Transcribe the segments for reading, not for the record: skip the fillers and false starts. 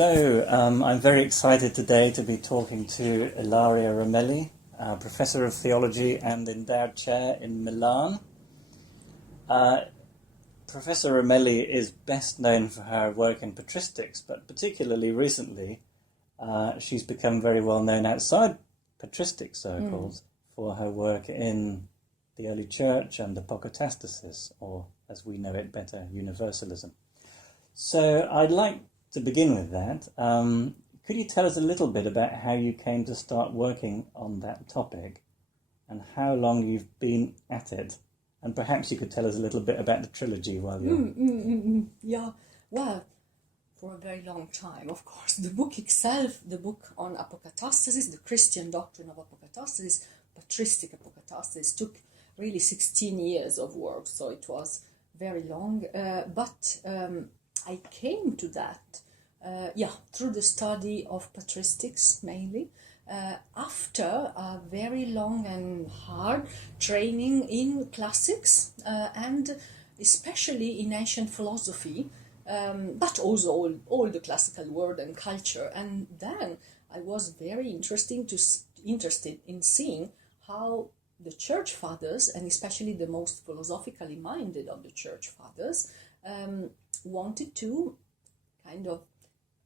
I'm very excited today to be talking to Ilaria Ramelli, Professor of Theology and Endowed Chair in Milan. Professor Ramelli is best known for her work in patristics, but particularly recently she's become very well known outside patristic circles for her work in the early church and Apokatastasis, or as we know it better, universalism. So I'd like to begin with that. Could you tell us a little bit about how you came to start working on that topic and how long you've been at it? And perhaps you could tell us a little bit about the trilogy while you're... Yeah, well, for a very long time, of course. The book itself, the book on Apokatastasis, the Christian doctrine of Apokatastasis, patristic Apokatastasis, took really 16 years of work, so it was very long. But I came to that, through the study of patristics mainly, after a very long and hard training in classics and especially in ancient philosophy, but also all the classical world and culture. And then I was very interested in seeing how the church fathers, and especially the most philosophically minded of the church fathers, wanted to kind of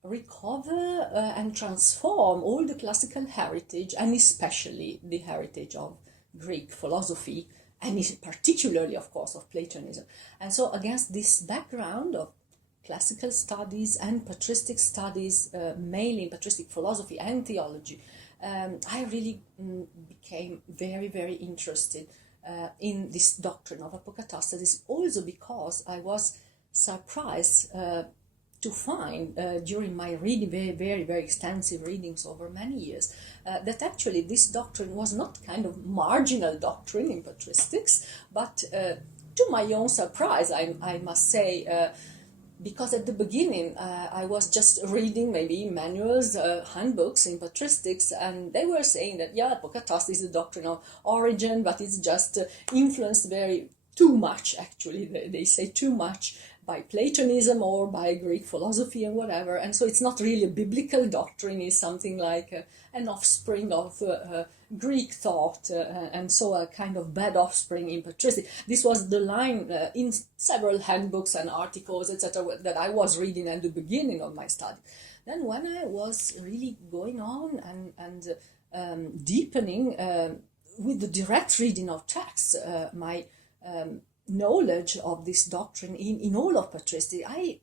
recover and transform all the classical heritage, and especially the heritage of Greek philosophy, and particularly, of course, of Platonism. And so against this background of classical studies and patristic studies, mainly in patristic philosophy and theology, I really became very, very interested in this doctrine of Apokatastasis, also because I was surprised to find during my reading, very, very, very extensive readings over many years, that actually this doctrine was not kind of marginal doctrine in patristics, but to my own surprise, I must say, because at the beginning I was just reading maybe manuals, handbooks in patristics, and they were saying that, Apokatastasis is the doctrine of origin, but it's just influenced too much, actually, they say too much, by Platonism or by Greek philosophy and whatever, and so it's not really a biblical doctrine, it's something like an offspring of Greek thought, and so a kind of bad offspring in patristic. This was the line in several handbooks and articles, etc., that I was reading at the beginning of my study. Then when I was really going on and deepening with the direct reading of texts, my knowledge of this doctrine in all of patristic, I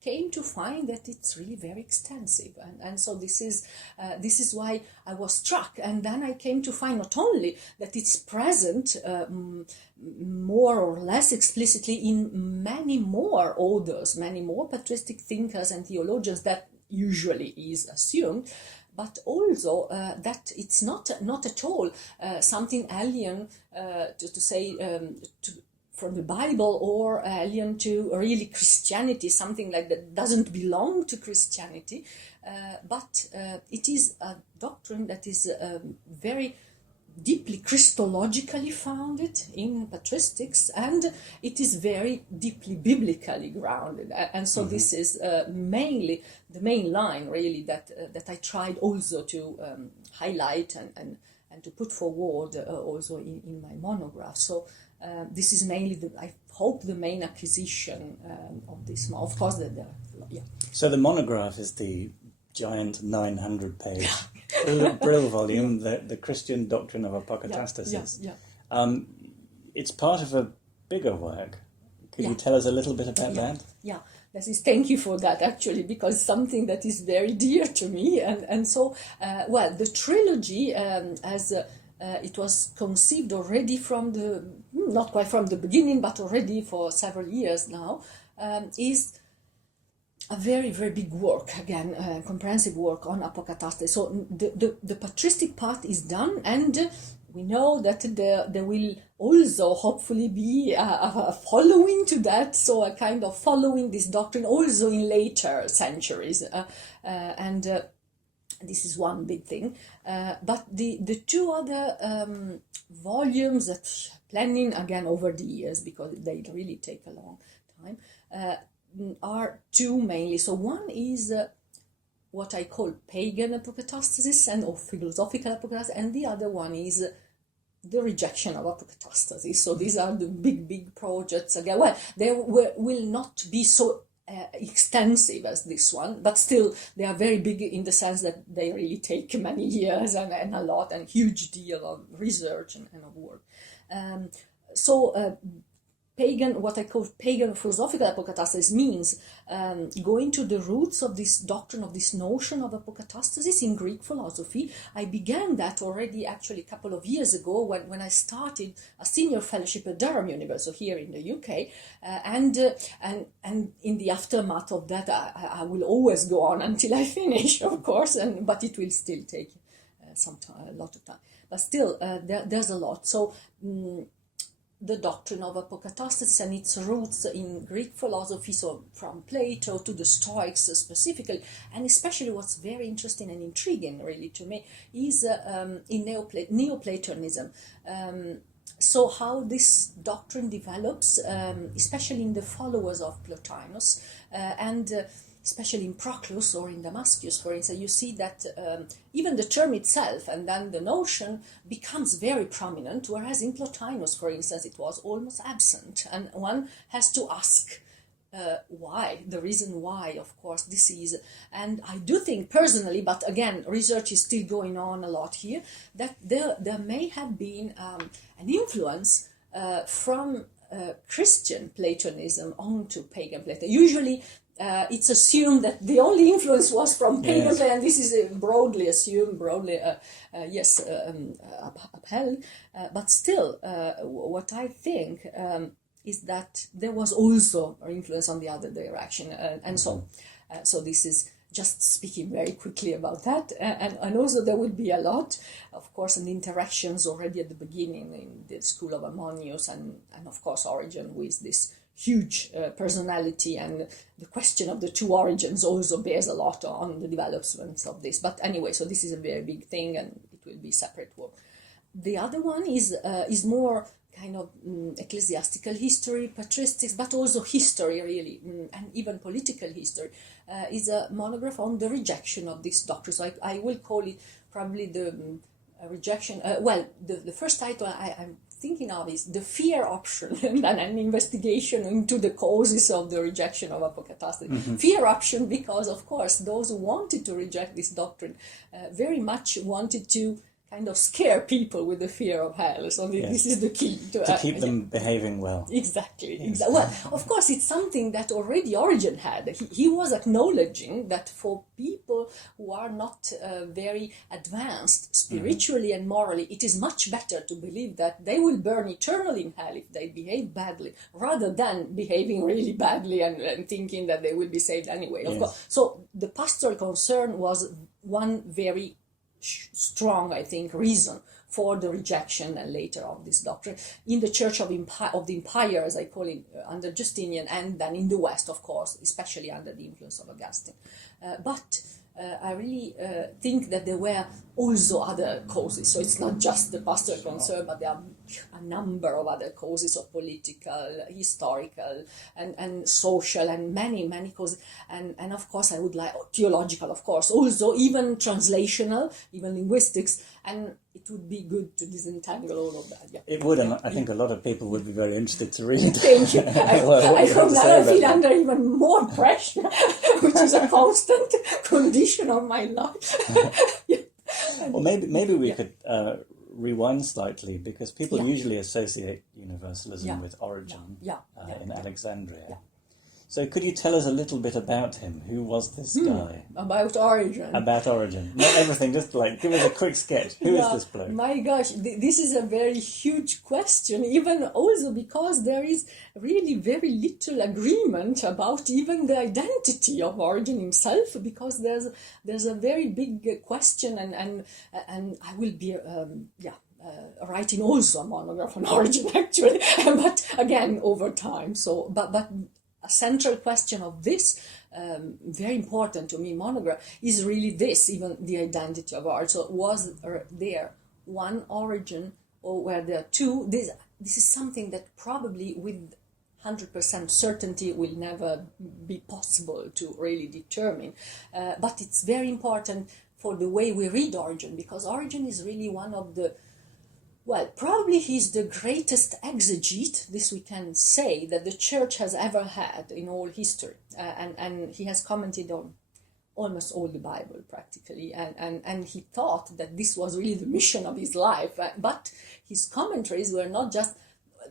came to find that it's really very extensive, and so this is why I was struck. And then I came to find not only that it's present more or less explicitly in many more authors, many more patristic thinkers and theologians that usually is assumed, but also that it's not at all something alien from the Bible, or alien to really Christianity, something like that doesn't belong to Christianity, but it is a doctrine that is very deeply Christologically founded in patristics, and it is very deeply biblically grounded. And so this is mainly the main line, really, that I tried also to highlight and to put forward also in my monograph. So this is mainly, I hope, the main acquisition of this. Of course, So the monograph is the giant 900-page Brill volume, the Christian Doctrine of Apokatastasis. It's part of a bigger work. Could you tell us a little bit about that? Yeah, thank you for that, actually, because something that is very dear to me. And so, the trilogy, as it was conceived already not quite from the beginning, but already for several years now, is a very, very big work, again, comprehensive work on Apokatastasis. So the patristic part is done, and we know that there will also hopefully be a following to that, so a kind of following this doctrine also in later centuries. This is one big thing. But the two other volumes that planning, again, over the years, because they really take a long time, are two mainly. So one is what I call pagan apokatastasis or philosophical apokatastasis, and the other one is the rejection of apokatastasis. So these are the big projects. Again, well, they will not be so extensive as this one, but still they are very big in the sense that they really take many years and a lot and huge deal of research and of work. Pagan, what I call pagan philosophical apokatastasis, means going to the roots of this doctrine, of this notion of apokatastasis in Greek philosophy. I began that already actually a couple of years ago when I started a senior fellowship at Durham University, so here in the UK, and in the aftermath of that, I will always go on until I finish, of course, but it will still take some time, a lot of time. But still, there's a lot. So. The doctrine of apokatastasis and its roots in Greek philosophy, so from Plato to the Stoics specifically, and especially what's very interesting and intriguing really to me is in Neoplatonism. So how this doctrine develops, especially in the followers of Plotinus, and especially in Proclus or in Damascus, for instance, you see that even the term itself and then the notion becomes very prominent, whereas in Plotinus, for instance, it was almost absent. And one has to ask why, the reason why, of course, this is. And I do think personally, but again, research is still going on a lot here, that there may have been an influence from Christian Platonism onto pagan Platonism. Usually, it's assumed that the only influence was from pagan Platonism, and this is broadly assumed, upheld. But still, what I think is that there was also an influence on the other direction, and so this is just speaking very quickly about that, and also there will be a lot, of course, and interactions already at the beginning in the school of Ammonius, and of course Origen with this huge personality, and the question of the two origins also bears a lot on the developments of this. But anyway, so this is a very big thing, and it will be separate work. The other one is more kind of ecclesiastical history, patristics, but also history really, and even political history, is a monograph on the rejection of this doctrine. So I will call it probably the rejection, the first title I'm thinking of is the fear option, and an investigation into the causes of the rejection of apokatastasis. Fear option because, of course, those who wanted to reject this doctrine very much wanted to kind of scare people with the fear of hell. So this is the key. To keep them behaving well. Exactly. Well, of course, it's something that already Origen had. He was acknowledging that for people who are not very advanced spiritually and morally, it is much better to believe that they will burn eternally in hell if they behave badly, rather than behaving really badly and thinking that they will be saved anyway. Of course. So the pastoral concern was one very strong, I think, reason for the rejection and later of this doctrine in the Church of the Empire, as I call it, under Justinian, and then in the West, of course, especially under the influence of Augustine. But I really think that there were also other causes. So it's not just the pastoral concern, but there are a number of other causes of political, historical, and social, and many causes. And of course, I would like theological, of course, also even translational, even linguistics. And it would be good to disentangle all of that. Yeah. It would, and I think a lot of people would be very interested to read. Thank you. I hope now I feel under even more pressure, which is a constant condition of my life. Yeah. Well, maybe we could rewind slightly, because people usually associate universalism with Origen in Alexandria. Yeah. So could you tell us a little bit about him? Who was this guy? About Origen. About Origen. Not everything, just like, give us a quick sketch. Who is this bloke? My gosh, this is a very huge question, even also because there is really very little agreement about even the identity of Origen himself, because there's a very big question, and I will be, writing also a monograph on Origen, actually, but again, over time. So, but a central question of this, very important to me, monograph, is really this, even the identity of art. So was there one Origen, or were there two? This is something that probably with 100% certainty will never be possible to really determine. But it's very important for the way we read Origen, because Origen is really one of the, well, probably he's the greatest exegete, this we can say, that the church has ever had in all history. And he has commented on almost all the Bible practically, and he thought that this was really the mission of his life. But his commentaries were not just,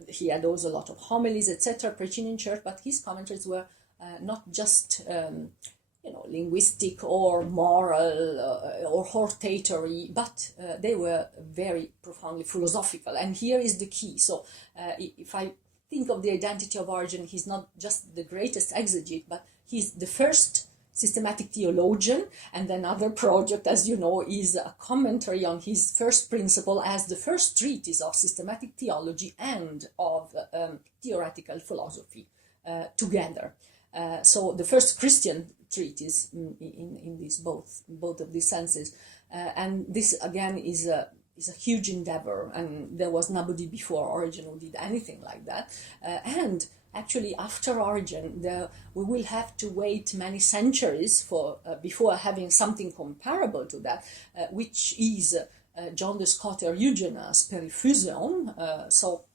he had also a lot of homilies, etc., preaching in church, but his commentaries were not just linguistic or moral or hortatory, but they were very profoundly philosophical. And here is the key. So if I think of the identity of Origen, he's not just the greatest exegete, but he's the first systematic theologian, and another project, as you know, is a commentary on his first principle as the first treatise of systematic theology and of theoretical philosophy together. So the first Christian treatise in these both of these senses, and this again is a huge endeavor, and there was nobody before Origen who did anything like that. And actually, after Origen, we will have to wait many centuries for before having something comparable to that, which is John the Scotter Eugenas Perifusion. So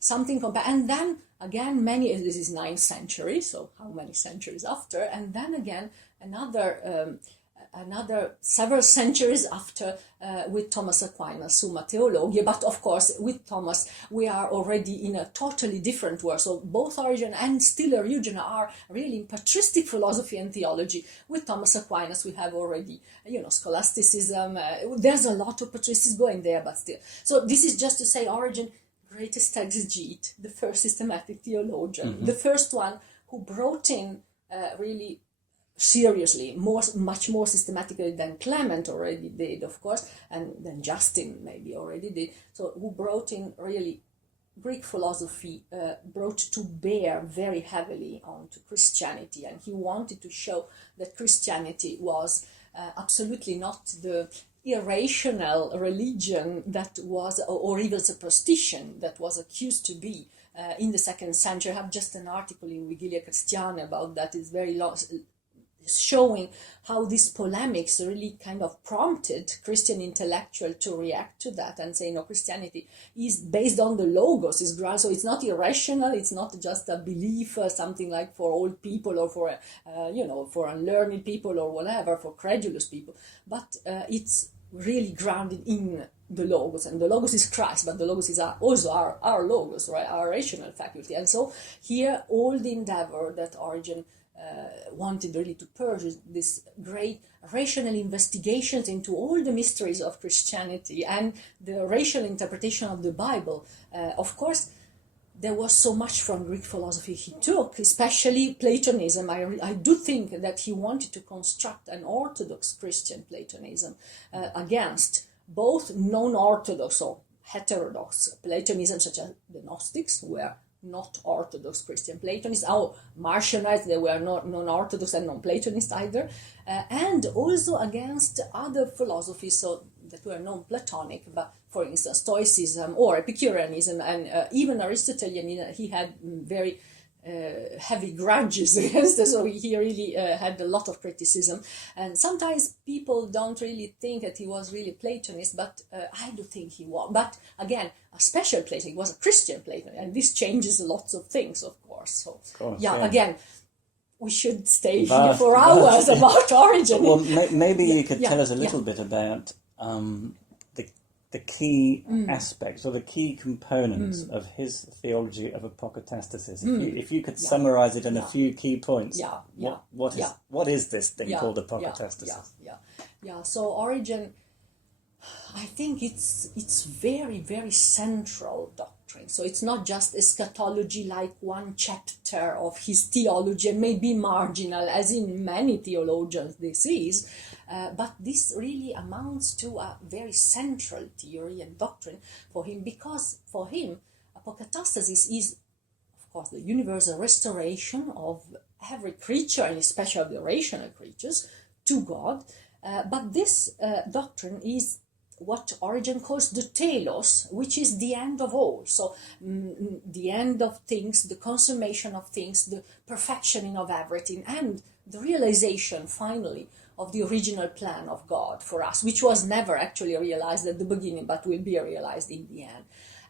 something and then again this is 9th century. So how many centuries after? And then again another several centuries after with Thomas Aquinas, Summa Theologia. But of course, with Thomas, we are already in a totally different world. So both Origen and still Eugen are really in patristic philosophy and theology. With Thomas Aquinas, we have already, scholasticism. There's a lot of patristics going there, but still. So this is just to say Origen, greatest exegete, the first systematic theologian, the first one who brought in really seriously, much more systematically than Clement already did, of course, and then Justin maybe already did. So who brought in really Greek philosophy, brought to bear very heavily onto Christianity, and he wanted to show that Christianity was absolutely not the irrational religion that was, or even superstition that was accused to be in the 2nd century. I have just an article in Vigilia Christiana about that. It's very long, showing how these polemics really kind of prompted Christian intellectuals to react to that and say, no, Christianity is based on the logos, is ground, so it's not irrational, it's not just a belief, something like for old people or for, for unlearned people or whatever, for credulous people, but it's really grounded in the logos, and the logos is Christ, but the logos is also our logos, right, our rational faculty. And so here all the endeavor that Origen wanted really to purge this great rational investigations into all the mysteries of Christianity and the racial interpretation of the Bible. Of course, there was so much from Greek philosophy he took, especially Platonism. I do think that he wanted to construct an orthodox Christian Platonism against both non-orthodox or heterodox Platonism, such as the Gnostics, who were not Orthodox Christian Platonists, or Marcionites, they were not non-Orthodox and non-Platonist either, and also against other philosophies that were non-Platonic, but for instance Stoicism or Epicureanism, and even Aristotelian. He had very heavy grudges against us, so he really had a lot of criticism, and sometimes people don't really think that he was really Platonist, but I do think he was. But again, a special Platonist, he was a Christian Platonist, and this changes lots of things, of course. So again, we should stay here for hours about Origen. Well, maybe you could tell us a little bit about the key aspects or the key components of his theology of apokatastasis. If you could summarize it in a few key points, what is this thing called apokatastasis? So Origen, I think it's very, very central doctrine. So it's not just eschatology like one chapter of his theology, and maybe marginal, as in many theologians this is, but this really amounts to a very central theory and doctrine for him, because for him, apokatastasis is, of course, the universal restoration of every creature, and especially the rational creatures, to God. But this doctrine is what Origen calls the telos, which is the end of all. So the end of things, the consummation of things, the perfectioning of everything, and the realization finally of the original plan of God for us, which was never actually realized at the beginning, but will be realized in the end.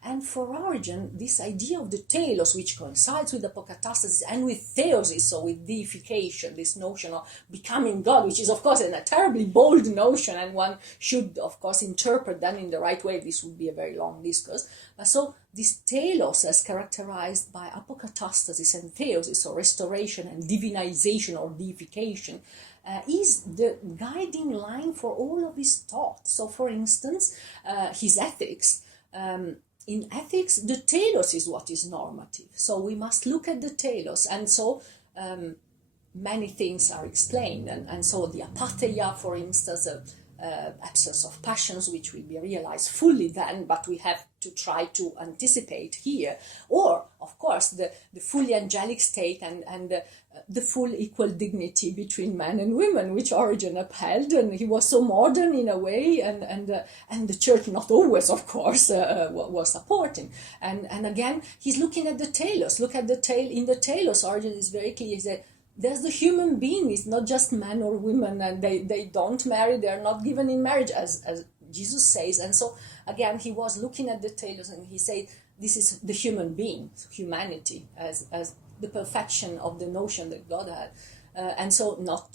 And for Origen, this idea of the telos, which coincides with apokatastasis and with theosis, so with deification, this notion of becoming God, which is, of course, a terribly bold notion, and one should, of course, interpret them in the right way. This would be a very long discourse. So this telos, as characterized by apokatastasis and theosis, or restoration and divinization or deification, is the guiding line for all of his thought. So, for instance, his ethics. In ethics, the telos is what is normative. So we must look at the telos, and so many things are explained. And so the apatheia, for instance, absence of passions, which will be realized fully then, but we have to try to anticipate here. Or, of course, the fully angelic state and the full equal dignity between men and women, which Origen upheld, and he was so modern in a way, and the church not always, of course, was supporting. And again, he's looking at the telos. Look at the tail in the telos. Origen is very clear. He said, there's the human being. It's not just men or women, and they don't marry. They're not given in marriage, as Jesus says. And so again, he was looking at the telos, and he said, this is the human being, humanity, as the perfection of the notion that God had. And so not,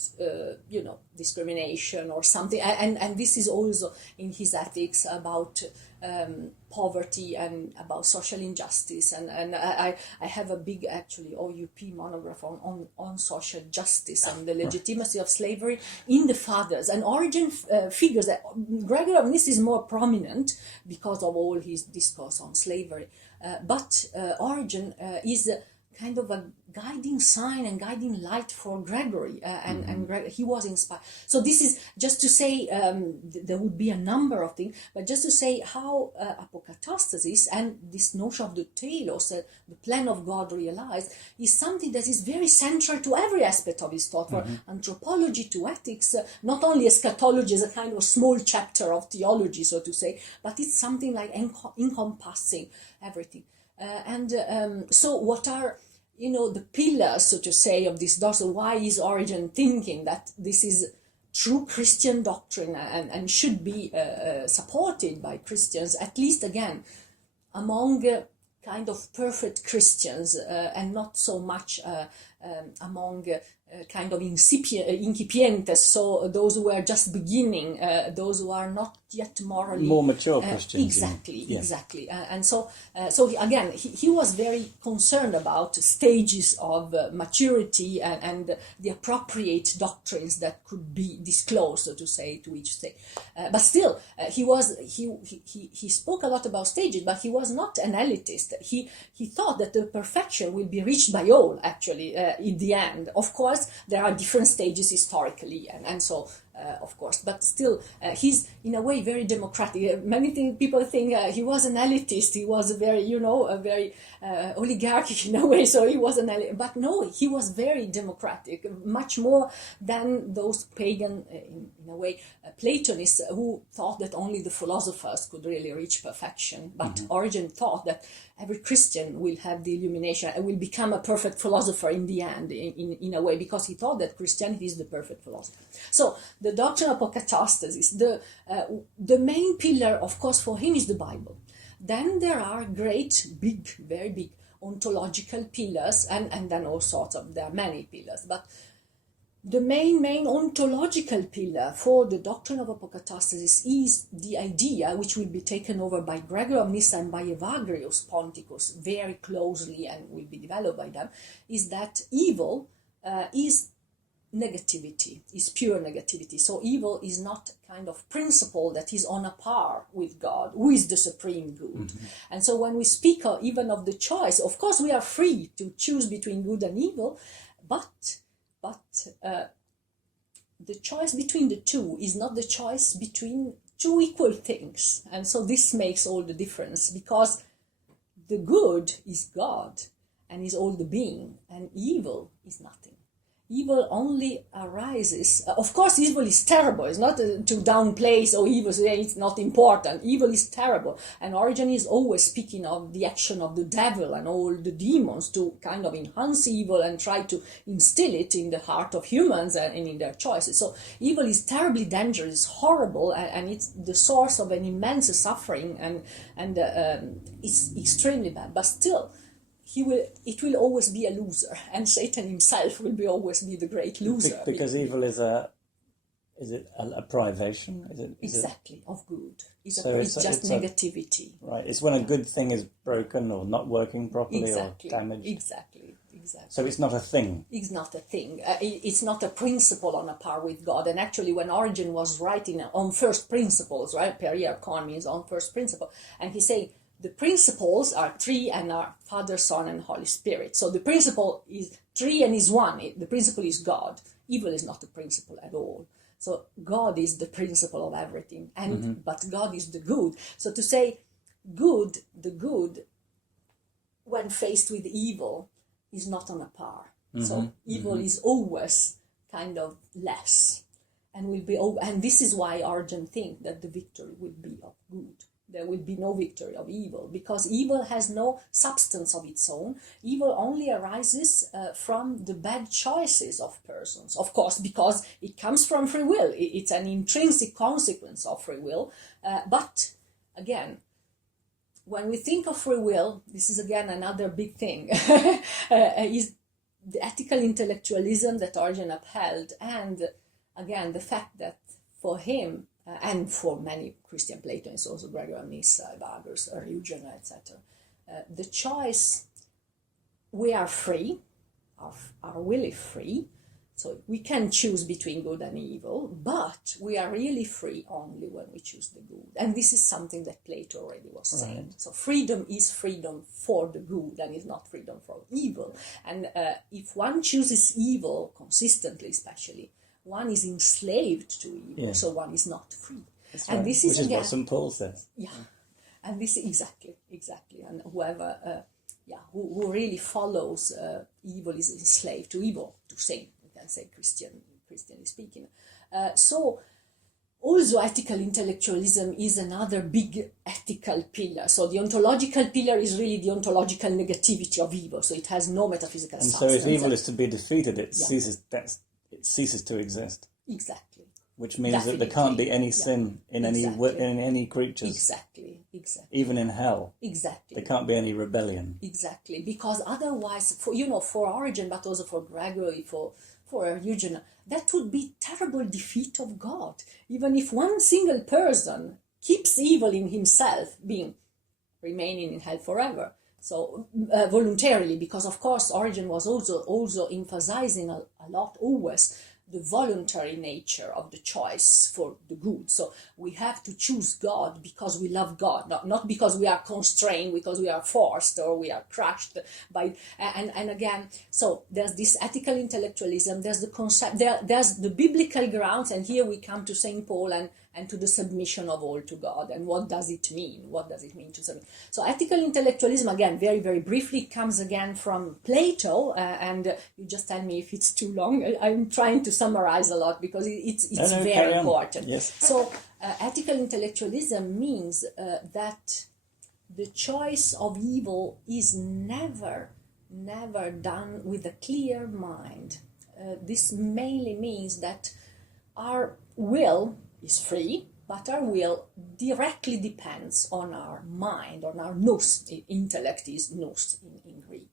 discrimination or something. And this is also in his ethics about poverty and about social injustice. And I have a big, actually, OUP monograph on social justice and the legitimacy of slavery in the Fathers. And Origen figures that Gregory of Nyssa is more prominent because of all his discourse on slavery. But Origen is kind of a guiding sign and guiding light for Gregory, and he was inspired. So this is just to say, there would be a number of things, but just to say how apokatastasis and this notion of the telos, the plan of God realized, is something that is very central to every aspect of his thought, from anthropology to ethics, not only eschatology as a kind of small chapter of theology, so to say, but it's something like encompassing everything. So what are the pillars, so to say, of this doctrine? Why is Origen thinking that this is true Christian doctrine and should be supported by Christians, at least, again, among kind of perfect Christians, and not so much among kind of incipientes, so those who are just beginning, those who are not yet morally more mature Christians. Exactly. And so again, he was very concerned about stages of maturity and the appropriate doctrines that could be disclosed, so to say, to each stage. But still, he spoke a lot about stages, but he was not an elitist. He thought that the perfection will be reached by all, actually, in the end. Of course, there are different stages historically, and so, of course, but still, he's in a way very democratic. Many people think he was an elitist. He was a very oligarchic in a way. So he was an elitist, but no, he was very democratic, much more than those pagan, in a way, Platonists who thought that only the philosophers could really reach perfection. But Origen thought that every Christian will have the illumination and will become a perfect philosopher in the end, in a way, because he thought that Christianity is the perfect philosophy. So the doctrine of apokatastasis, the main pillar, of course, for him is the Bible. Then there are very big ontological pillars, and then all sorts of, there are many pillars, but the main ontological pillar for the doctrine of apokatastasis is the idea, which will be taken over by Gregory of Nyssa and by Evagrius Ponticus very closely and will be developed by them, is that evil is negativity, is pure negativity. So evil is not kind of principle that is on a par with God, who is the supreme good. And so when we speak even of the choice, of course we are free to choose between good and evil, but the choice between the two is not the choice between two equal things. And so this makes all the difference, because the good is God and is all the being, and evil is nothing. Evil only arises. Of course, evil is terrible. It's not to downplay, so evil, so it's not important. Evil is terrible. And Origen is always speaking of the action of the devil and all the demons to kind of enhance evil and try to instill it in the heart of humans and in their choices. So evil is terribly dangerous, horrible, and it's the source of an immense suffering, and it's extremely bad. But still, it will always be a loser, and Satan himself will always be the great loser. Because evil is a privation? Exactly, of good. It's just negativity. Right, it's when a good thing is broken or not working properly or damaged. Exactly. So it's not a thing. It's not a thing. It's not a principle on a par with God. And actually, when Origen was writing on first principles, right, Parry means on first principle, and he say, the principles are three and are Father, Son, and Holy Spirit. So the principle is three and is one. The principle is God. Evil is not a principle at all. So God is the principle of everything, but God is the good. So to say the good, when faced with evil, is not on a par. So evil is always kind of less, and will be. And this is why Origen thinks that the victory will be of good. There will be no victory of evil, because evil has no substance of its own. Evil only arises from the bad choices of persons, of course, because it comes from free will. It's an intrinsic consequence of free will. But again, when we think of free will, this is again another big thing, is the ethical intellectualism that Origen upheld, and again the fact that for him, and for many Christian Platonists, also Gregory of Nyssa, others, Eugen, etc., the choice, we are free, our will is free, so we can choose between good and evil, but we are really free only when we choose the good. And this is something that Plato already was saying. Right. So freedom is freedom for the good and is not freedom for evil. And if one chooses evil consistently, especially, one is enslaved to evil, so one is not free. That's and right. this is Which again, what St. Paul says. Yeah, and this exactly. And whoever, who really follows evil is enslaved to evil. To say, we can say, Christianly speaking. So also ethical intellectualism is another big ethical pillar. So the ontological pillar is really the ontological negativity of evil. So it has no metaphysical substance. And so if evil is to be defeated, it ceases to exist. Exactly. Which means that there can't be any sin in any creatures. Exactly. Even in hell. Exactly. There can't be any rebellion. Exactly. Because otherwise, for Origen, but also for Gregory, for Eugen, that would be terrible defeat of God. Even if one single person keeps evil in himself, remaining in hell forever. So voluntarily, because of course Origen was also emphasizing a lot always the voluntary nature of the choice for the good. So we have to choose God because we love God, not because we are constrained, because we are forced or we are crushed by. And again, so there's this ethical intellectualism. There's the concept. There's the biblical grounds, and here we come to Saint Paul and to the submission of all to God. And what does it mean? What does it mean to submit? So ethical intellectualism, again, very, very briefly, comes again from Plato. And you just tell me if it's too long. I'm trying to summarize a lot because it's very important. Yes. So ethical intellectualism means that the choice of evil is never done with a clear mind. This mainly means that our will is free, but our will directly depends on our mind, on our nous. Intellect is nous in Greek.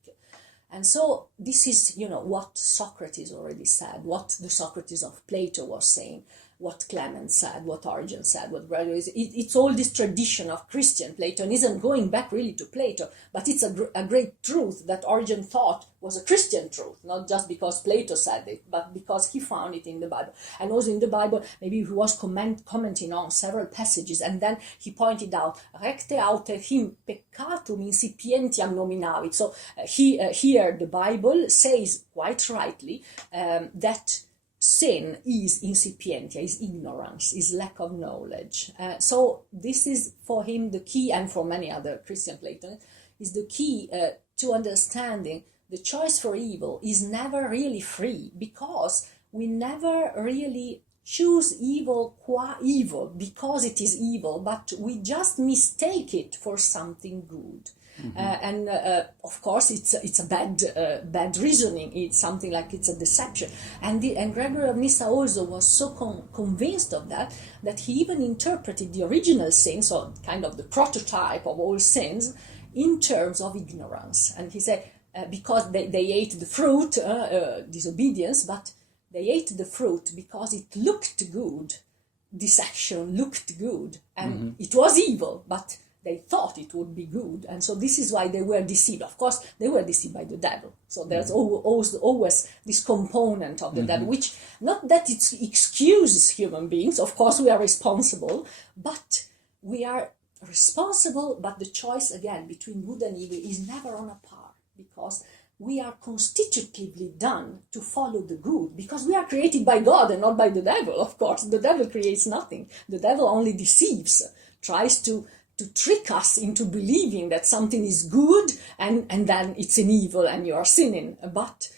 And so this is, what Socrates already said, what the Socrates of Plato was saying, what Clement said, what Origen said, what Gregory said. It's all this tradition of Christian Platonism going back really to Plato, but it's a great truth that Origen thought was a Christian truth, not just because Plato said it, but because he found it in the Bible. And also in the Bible, maybe he was commenting on several passages, and then he pointed out, recte aute him peccatum incipientiam nominavit. So here the Bible says quite rightly that sin is incipientia, is ignorance, is lack of knowledge. So this is for him the key, and for many other Christian Platonists, is the key to understanding the choice for evil is never really free, because we never really choose evil qua evil because it is evil, but we just mistake it for something good. And of course, it's a bad reasoning. It's something like it's a deception. And Gregory of Nyssa also was so convinced of that he even interpreted the original sin, so kind of the prototype of all sins, in terms of ignorance. And he said, because they ate the fruit, disobedience, but they ate the fruit because it looked good. This action looked good, and it was evil, but they thought it would be good, and so this is why they were deceived. Of course, they were deceived by the devil. So there's always this component of the devil, which, not that it excuses human beings. Of course, we are responsible, but we are responsible. But the choice, again, between good and evil is never on a par, because we are constitutively done to follow the good, because we are created by God and not by the devil. Of course, the devil creates nothing. The devil only deceives, tries to trick us into believing that something is good and then it's an evil and you are sinning. But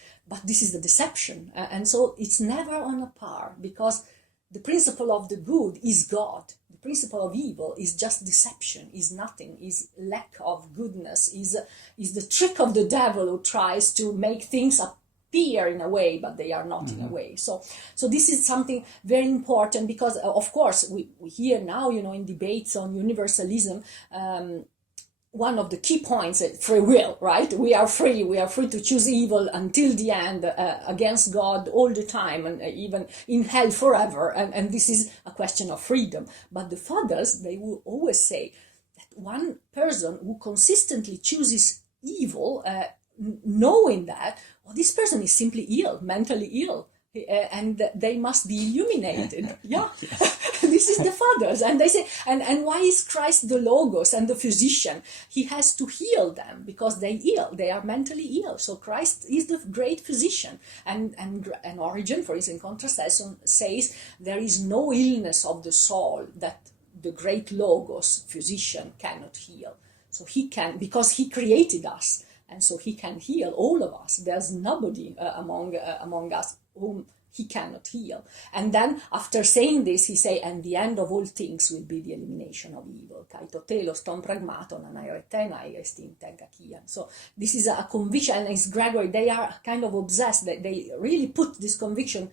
this is the deception. And so it's never on a par, because the principle of the good is God. The principle of evil is just deception, is nothing, is lack of goodness, is the trick of the devil who tries to make things appear in a way, but they are not in a way. So this is something very important, because of course we hear now, in debates on universalism, one of the key points is free will, right? We are free to choose evil until the end, against God all the time, and even in hell forever, and this is a question of freedom. But the fathers, they will always say that one person who consistently chooses evil, knowing that, this person is simply ill, mentally ill, and they must be illuminated. Yeah. This is the fathers, and they say, and why is Christ the Logos and the physician? He has to heal them because they are mentally ill. So Christ is the great physician, and Origen, for instance, in Contrasession, says there is no illness of the soul that the great Logos physician cannot heal. So he can, because he created us, and so he can heal all of us. There's nobody among us whom he cannot heal. And then after saying this, he say, and the end of all things will be the elimination of evil. So this is a conviction, and it's Gregory, they are kind of obsessed. They really put this conviction,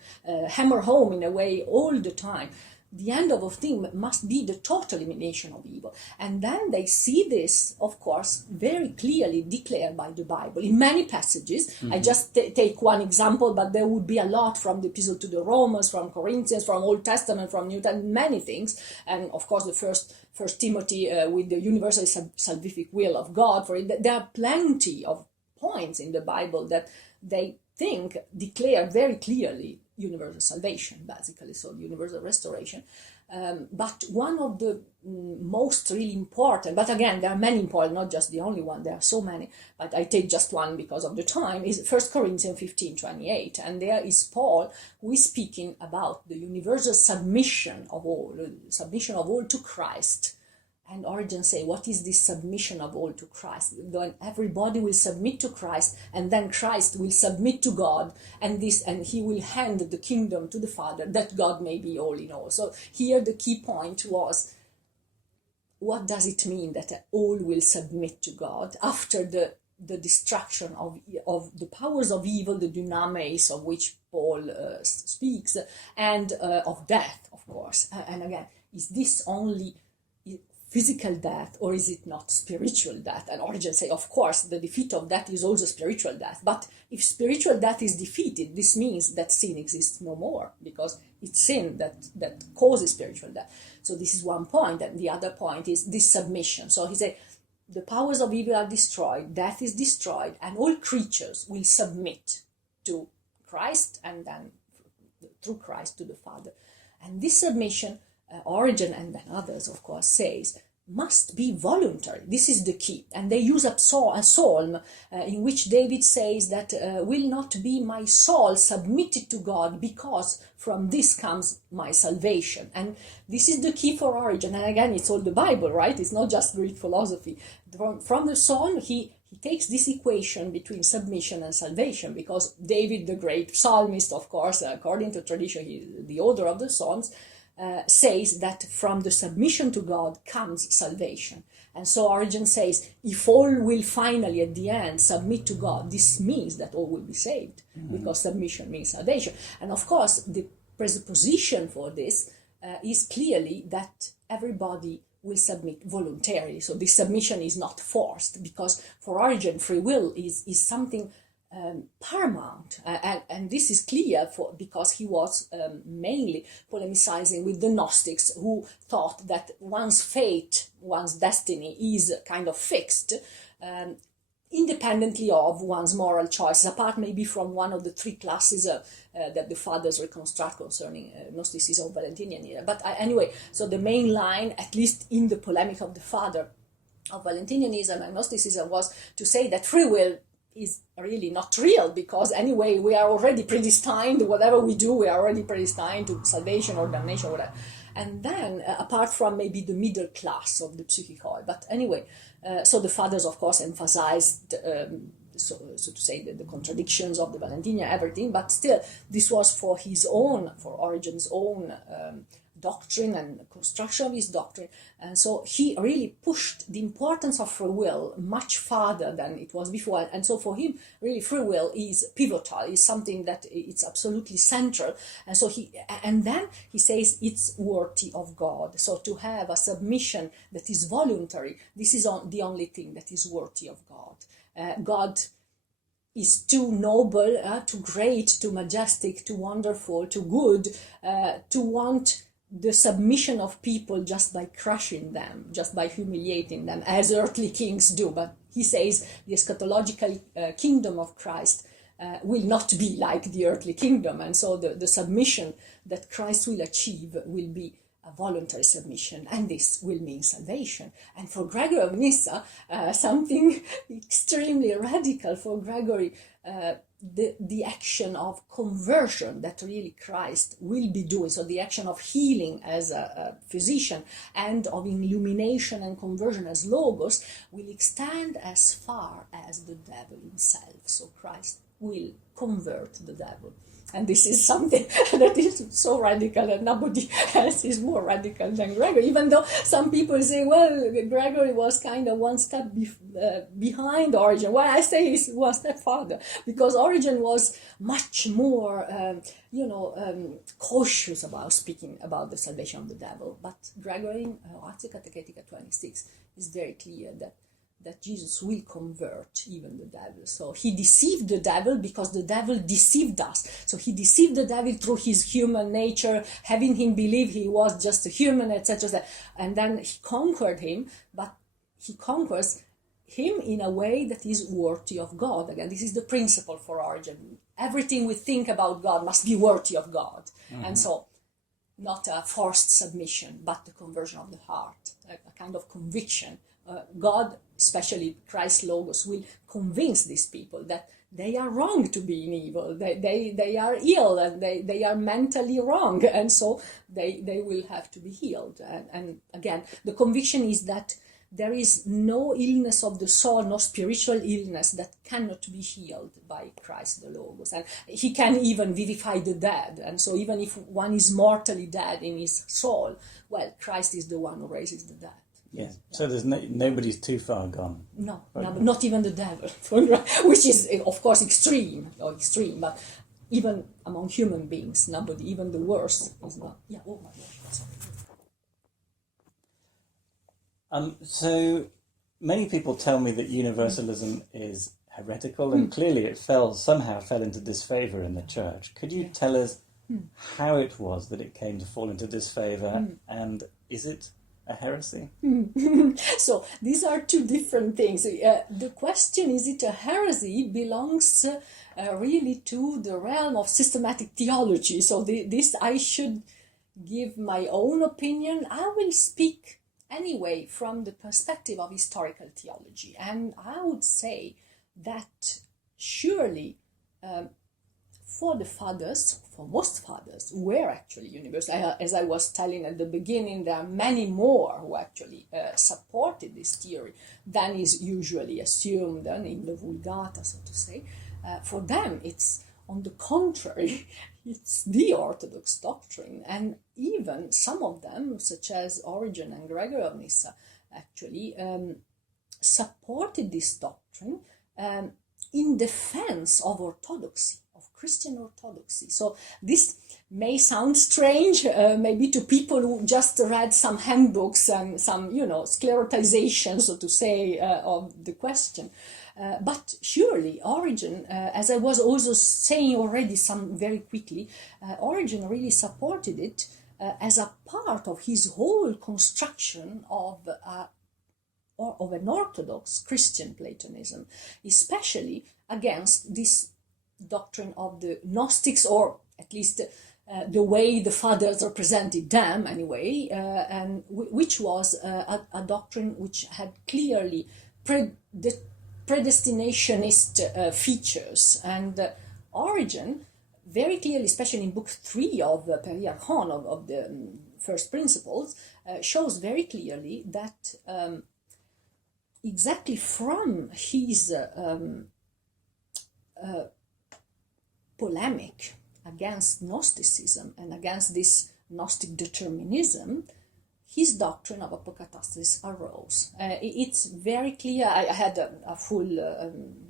hammer home in a way all the time. The end of a thing must be the total elimination of evil. And then they see this, of course, very clearly declared by the Bible in many passages. I just take one example, but there would be a lot from the Epistle to the Romans, from Corinthians, from Old Testament, from New Testament, many things. And of course, the First Timothy with the universal salvific will of God. There are plenty of points in the Bible that they think declare very clearly universal salvation, basically, so universal restoration. But one of the most really important, but again, there are many important, not just the only one, there are so many, but I take just one because of the time, is 1 Corinthians 15:28. And there is Paul who is speaking about the universal submission of all to Christ. And Origen say, what is this submission of all to Christ? Then everybody will submit to Christ, and then Christ will submit to God, and he will hand the kingdom to the Father, that God may be all in all. So here the key point was, what does it mean that all will submit to God after the destruction of the powers of evil, the dynamis of which Paul speaks, and of death, of course. And again, is this only physical death, or is it not spiritual death? And Origen say, of course, the defeat of death is also spiritual death. But if spiritual death is defeated, this means that sin exists no more, because it's sin that causes spiritual death. So this is one point. And the other point is this submission. So he said, the powers of evil are destroyed, death is destroyed, and all creatures will submit to Christ, and then through Christ to the Father. And this submission, Origen and then others, of course, says must be voluntary. This is the key. And they use a psalm in which David says that will not be my soul submitted to God, because from this comes my salvation. And this is the key for Origen. And again, it's all the Bible, right? It's not just Greek philosophy. From the psalm, he takes this equation between submission and salvation, because David, the great psalmist, of course, according to tradition, the author of the Psalms, says that from the submission to God comes salvation. And so Origen says, if all will finally at the end submit to God, this means that all will be saved, because submission means salvation. And of course, the presupposition for this is clearly that everybody will submit voluntarily. So this submission is not forced, because for Origen, free will is something paramount, and this is clear because he was mainly polemicizing with the Gnostics, who thought that one's fate, one's destiny is kind of fixed, independently of one's moral choices, apart maybe from one of the three classes that the fathers reconstruct concerning Gnosticism, Valentinian era. But anyway, so the main line, at least in the polemic of the father of Valentinianism and Gnosticism, was to say that free will is really not real, because anyway we are already predestined. Whatever we do, we are already predestined to salvation or damnation, whatever. And then apart from maybe the middle class of the psychikoi, but anyway, so the fathers of course emphasized so to say the contradictions of the Valentinian, everything, but still this was for Origen's own doctrine and construction of his doctrine. And so he really pushed the importance of free will much farther than it was before. And so for him, really free will is pivotal, is something that it's absolutely central. And so then he says it's worthy of God. So to have a submission that is voluntary, this is the only thing that is worthy of God. God is too noble, too great, too majestic, too wonderful, too good, to want the submission of people just by crushing them, just by humiliating them, as earthly kings do. But he says the eschatological kingdom of Christ will not be like the earthly kingdom. And so the submission that Christ will achieve will be a voluntary submission, and this will mean salvation. And for Gregory of Nyssa, something extremely radical for Gregory, the action of conversion that really Christ will be doing, so the action of healing as a physician and of illumination and conversion as logos, will extend as far as the devil himself. So Christ will convert the devil. And this is something that is so radical, and nobody else is more radical than Gregory, even though some people say, well, Gregory was kind of one step behind Origen. Well, I say he's one step farther, because Origen was much more, cautious about speaking about the salvation of the devil. But Gregory, Ratio Catechetica 26, is very clear that Jesus will convert even the devil. So he deceived the devil because the devil deceived us. So he deceived the devil through his human nature, having him believe he was just a human, etc. And then he conquered him, but he conquers him in a way that is worthy of God. Again, this is the principle for Origen. Everything we think about God must be worthy of God. Mm-hmm. And so not a forced submission, but the conversion of the heart, a kind of conviction. God, especially Christ Logos, will convince these people that they are wrong to be in evil, they are ill, and they are mentally wrong, and so they will have to be healed. And again, the conviction is that there is no illness of the soul, no spiritual illness that cannot be healed by Christ the Logos. And he can even vivify the dead. And so even if one is mortally dead in his soul, well, Christ is the one who raises the dead. Yes. Yeah. So there's nobody's too far gone. No, not even the devil, which is of course extreme, but even among human beings, nobody, even the worst, is not. Yeah. Oh my God. So many people tell me that universalism is heretical, and clearly it somehow fell into disfavor in the church. Could you tell us how it was that it came to fall into disfavor, and is it a heresy? So these are two different things. The question, is it a heresy, belongs really to the realm of systematic theology. So this I should give my own opinion. I will speak anyway from the perspective of historical theology. And I would say that surely for the fathers, for most fathers, were actually universal. As I was telling at the beginning, there are many more who actually supported this theory than is usually assumed in the Vulgata, so to say. For them, it's on the contrary, it's the Orthodox doctrine. And even some of them, such as Origen and Gregory of Nyssa, actually supported this doctrine in defense of orthodoxy, of Christian orthodoxy. So this may sound strange, maybe to people who just read some handbooks and some, sclerotization, so to say, of the question. But surely Origen, as I was also saying already very quickly, Origen really supported it as a part of his whole construction of an orthodox Christian Platonism, especially against this doctrine of the Gnostics, or at least the way the fathers represented them anyway, and which was a doctrine which had clearly predestinationist features. And Origen very clearly, especially in book 3 of Parry of the First Principles, shows very clearly that exactly from his polemic against Gnosticism and against this Gnostic determinism, his doctrine of Apokatastasis arose. It's very clear. I had a full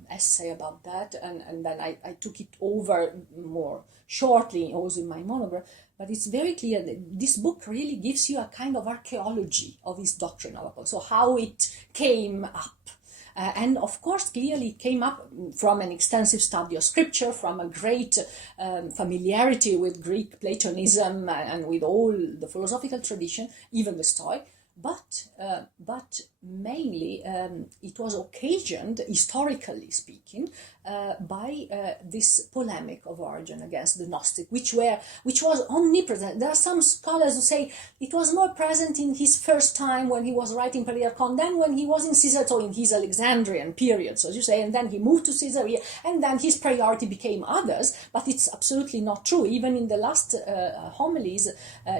essay about that, and then I took it over more shortly also in my monograph, but it's very clear that this book really gives you a kind of archaeology of his doctrine of Apokatastasis, so how it came up. And of course, clearly it came up from an extensive study of scripture, from a great familiarity with Greek Platonism and with all the philosophical tradition, even the Stoic. But mainly it was occasioned, historically speaking, by this polemic of Origen against the Gnostic, which was omnipresent. There are some scholars who say it was more present in his first time when he was writing Parry than when he was in Caesarea, so in his Alexandrian period, so as you say, and then he moved to Caesarea, and then his priority became others. But it's absolutely not true. Even in the last homilies,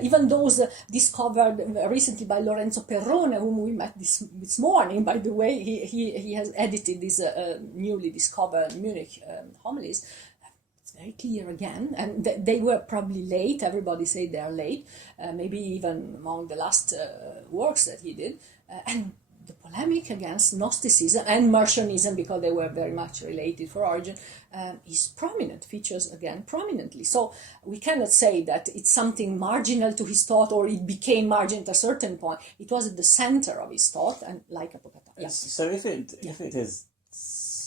even those discovered recently by Lorenzo Perrone, whom we met this morning, by the way, he has edited these newly discovered Munich homilies. It's very clear again, and they were probably late. Everybody say they are late, maybe even among the last works that he did. And the polemic against Gnosticism and Marcionism, because they were very much related for Origen, is prominent, features again prominently. So we cannot say that it's something marginal to his thought, or it became marginal at a certain point. It was at the center of his thought, and like Apokatastasis. Yeah. So if it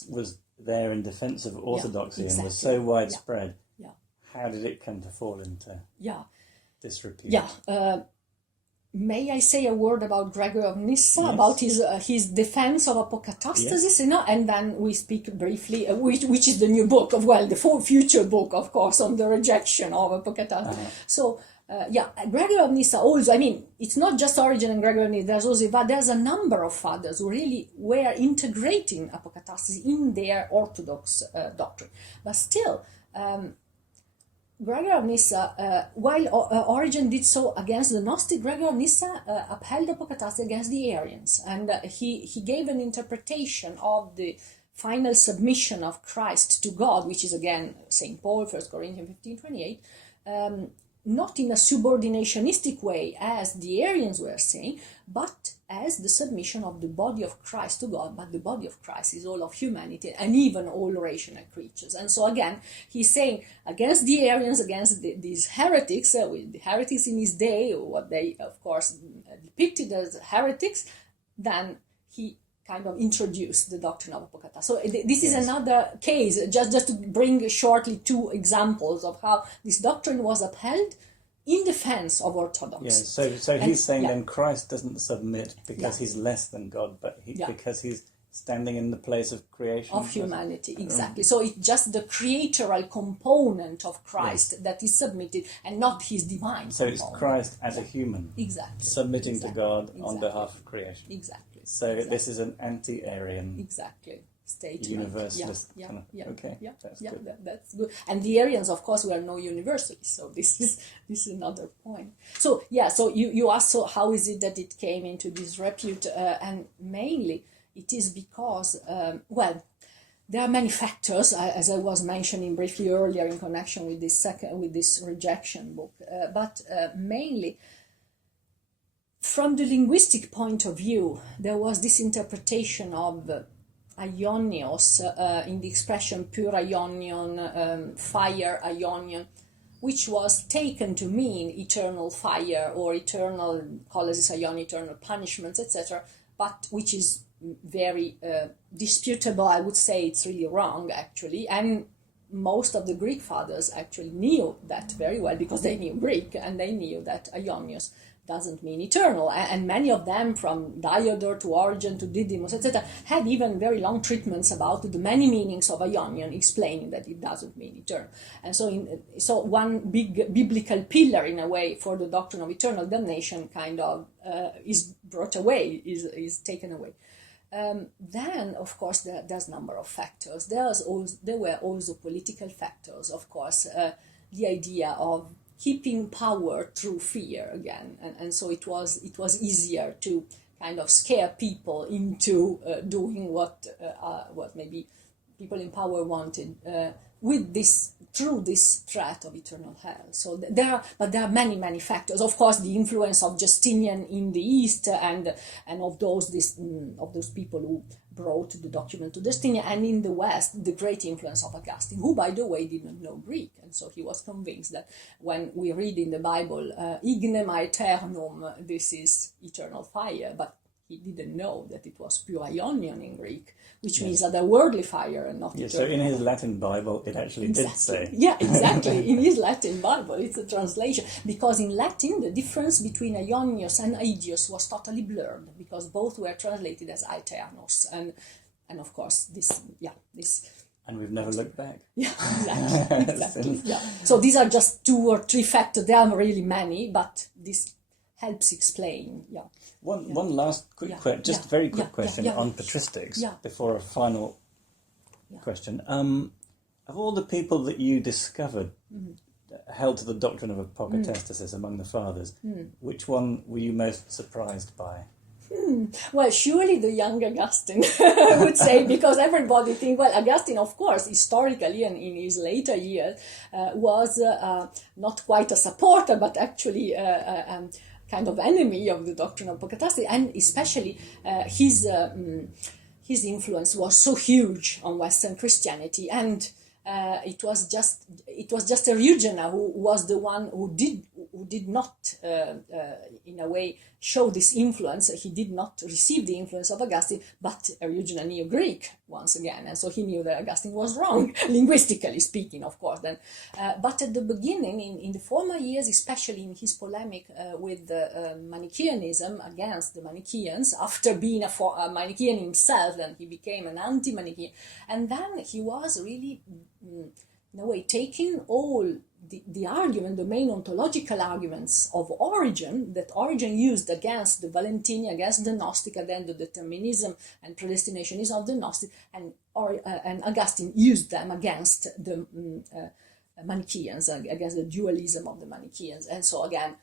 was there in defense of orthodoxy, exactly. and was so widespread, Yeah. how did it come to fall into disrepute? Yeah. May I say a word about Gregory of Nyssa, Yes. about his defense of Apokatastasis, Yes. And then we speak briefly, which is the new book the future book, of course, on the rejection of Apokatastasis. So, Gregory of Nyssa also, it's not just Origen and Gregory of Nyssa, there's a number of fathers who really were integrating Apokatastasis in their orthodox doctrine. But still, Gregory of Nyssa, while Origen did so against the Gnostic, Gregory of Nyssa upheld Apokatastasis against the Arians, and he gave an interpretation of the final submission of Christ to God, which is again St. Paul, 1 Corinthians 15:28, not in a subordinationistic way as the Arians were saying, but as the submission of the body of Christ to God. But the body of Christ is all of humanity and even all rational creatures. And so again, he's saying against the Arians, against these heretics, with the heretics in his day, or what they of course depicted as heretics, then he kind of introduced the doctrine of Apokatastasis. So this is another case, just to bring shortly 2 examples of how this doctrine was upheld in defense of orthodoxy. Yeah, so he's saying then Christ doesn't submit because he's less than God, but because he's standing in the place of creation. Of humanity, exactly. So it's just the creatoral component of Christ that is submitted, and not his divine So component. it's Christ as a human, Exactly. submitting to God on Exactly. behalf of creation. Exactly. So this is an anti-Arian Exactly. Statement. universalist Yeah, kind of. yeah, Okay, yeah, that's yeah, good. that's good. And the Arians, of course, were no universalists. So this is another point. So so you asked, so how is it that it came into disrepute? And mainly it is because there are many factors, as I was mentioning briefly earlier in connection with this rejection book, but mainly. From the linguistic point of view, there was this interpretation of aionios in the expression pure aionion, fire aionion, which was taken to mean eternal fire or eternal colasis aion, eternal punishments, etc., but which is very disputable. I would say it's really wrong, actually, and most of the Greek fathers actually knew that very well, because they knew Greek, and they knew that aionios doesn't mean eternal, and many of them, from Diodor to Origen to Didymus, etc., had even very long treatments about the many meanings of aionion, explaining that it doesn't mean eternal. And so one big biblical pillar, in a way, for the doctrine of eternal damnation kind of is brought away, is taken away. Then, of course, there's a number of factors. There were also political factors, of course, the idea of keeping power through fear again, and so it was easier to kind of scare people into doing what maybe people in power wanted through this threat of eternal hell. So there are many factors. Of course, the influence of Justinian in the East and of those people who brought the document to Justinian, and in the West, the great influence of Augustine, who, by the way, didn't know Greek, and so he was convinced that when we read in the Bible, ignem aeternum, this is eternal fire, but he didn't know that it was pure aionion in Greek, which means otherworldly fire and not eternal. So in his Latin Bible, it actually did say. Yeah, exactly. In his Latin Bible, it's a translation. Because in Latin, the difference between aionios and aidios was totally blurred, because both were translated as aeternos. And of course, this. And we've never looked back. Yeah, exactly. Yeah. So these are just 2 or 3 factors. There are really many, but this helps explain. Yeah. One last quick very quick question on patristics before a final question. Of all the people that you discovered held to the doctrine of Apokatastasis among the fathers, which one were you most surprised by? Well, surely the young Augustine, I would say, because everybody thinks, well, Augustine, of course, historically and in his later years, was not quite a supporter, but actually kind of enemy of the doctrine of Apokatastasis, and especially his influence was so huge on Western Christianity, and it was just Eriugena who was the one who did not in a way show this influence. He did not receive the influence of Augustine, but Eriugena knew Greek once again, and so he knew that Augustine was wrong, linguistically speaking, of course. Then, but at the beginning, in the former years, especially in his polemic with Manichaeanism against the Manichaeans, after being a Manichaean himself, then he became an anti-Manichaean, and then he was really, in a way, taking all the argument, the main ontological arguments of Origen, that Origen used against the Valentini, against the Gnostic, and then the determinism and predestinationism of the Gnostic, and Augustine used them against the Manichaeans, against the dualism of the Manichaeans. And so again,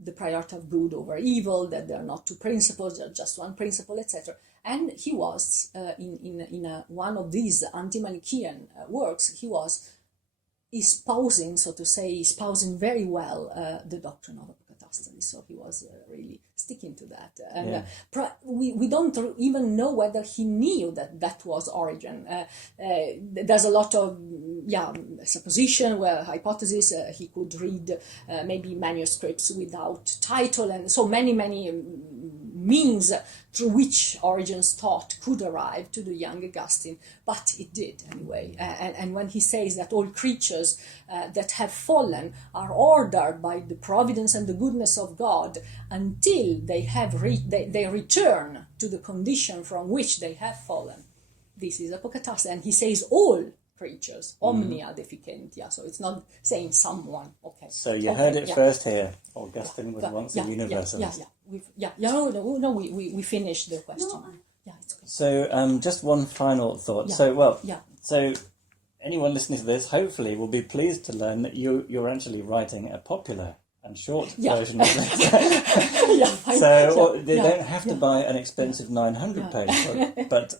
the priority of good over evil, that there are not 2 principles, there are just 1 principle, etc. And he was, in one of these anti-Manichaean works, he was espousing very well the doctrine of Apokatastasis. So he was really sticking to that. And we don't even know whether he knew that was Origen. There's a lot of supposition, hypothesis. He could read maybe manuscripts without title, and so many means through which Origen's thought could arrive to the young Augustine, but it did anyway. And when he says that all creatures that have fallen are ordered by the providence and the goodness of God until they have they return to the condition from which they have fallen, this is Apokatastasis. And he says all creatures, omnia deficientia, so it's not saying someone. Okay. So you heard it first here. Augustine was once a universalist. We finished the question. It's okay. So just one final thought. So anyone listening to this hopefully will be pleased to learn that you're actually writing a popular and short version of this. They don't have to buy an expensive 900-page book, but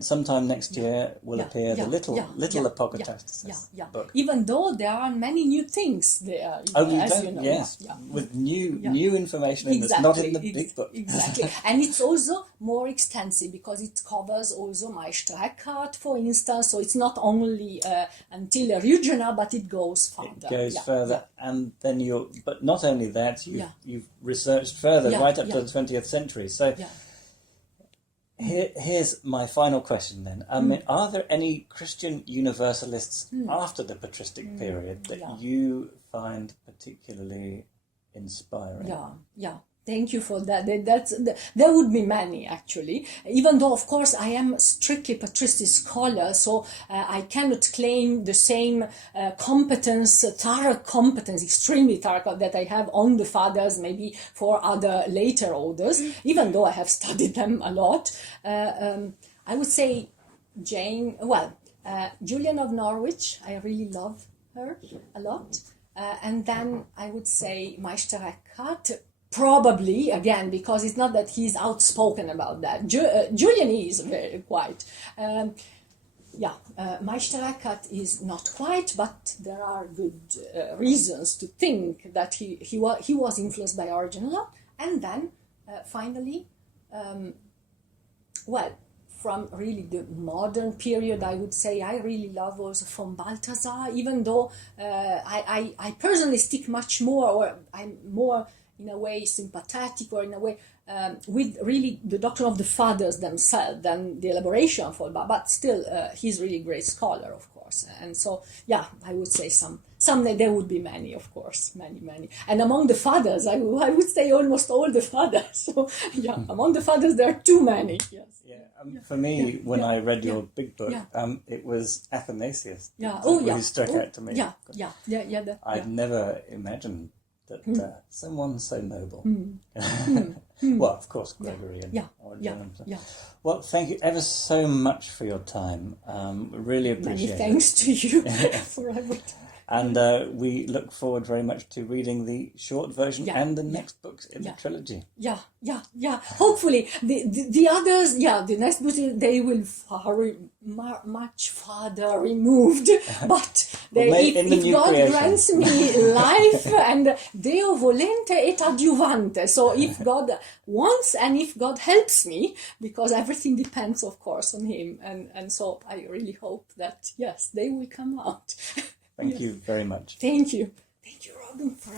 sometime next year will appear the little Apokatastasis book. Even though there are many new things there, as you know. Yes, with new information that's not in the big book. Exactly, and it's also more extensive because it covers also Meister Eckhart, for instance. So it's not only until Eugenia, but it goes further. It goes further, and then but not only that, you've researched further right up to the 20th century. So. Here's my final question then. Are there any Christian universalists after the patristic period that you find particularly inspiring? Thank you for that. There would be many, actually. Even though, of course, I am strictly patristic scholar, so I cannot claim the same thorough competence, extremely thorough, that I have on the fathers, maybe for other later orders, even though I have studied them a lot. I would say Julian of Norwich, I really love her a lot. And then I would say Meister Eckhart, probably, again, because it's not that he's outspoken about that. Julian is very quite. Meister Eckhart is not quite, but there are good reasons to think that he was influenced by Origen a lot. And then, finally, from really the modern period, I would say I really love also von Balthasar, even though I personally stick much more, or I'm more in a way sympathetic, or in a way with really the doctrine of the fathers themselves than the elaboration of all, but still he's really a great scholar, of course. And so, I would say someday there would be many, of course, many. And among the fathers, I would say almost all the fathers. So, among the fathers, there are too many. Yes. For me, when I read your big book, it was Athanasius who struck out to me. I'd never imagined that someone so noble. Well, of course, Gregory and Origen. Well, thank you ever so much for your time. Really appreciate it. Many thanks to you for everything. And we look forward very much to reading the short version and the next books in the trilogy. Hopefully, the others, the next books, they will much farther removed. But if God grants me life and Deo volente et adjuvante, so if God wants and if God helps me, because everything depends, of course, on Him, and so I really hope that, yes, they will come out. Thank you very much. Thank you, Robin, for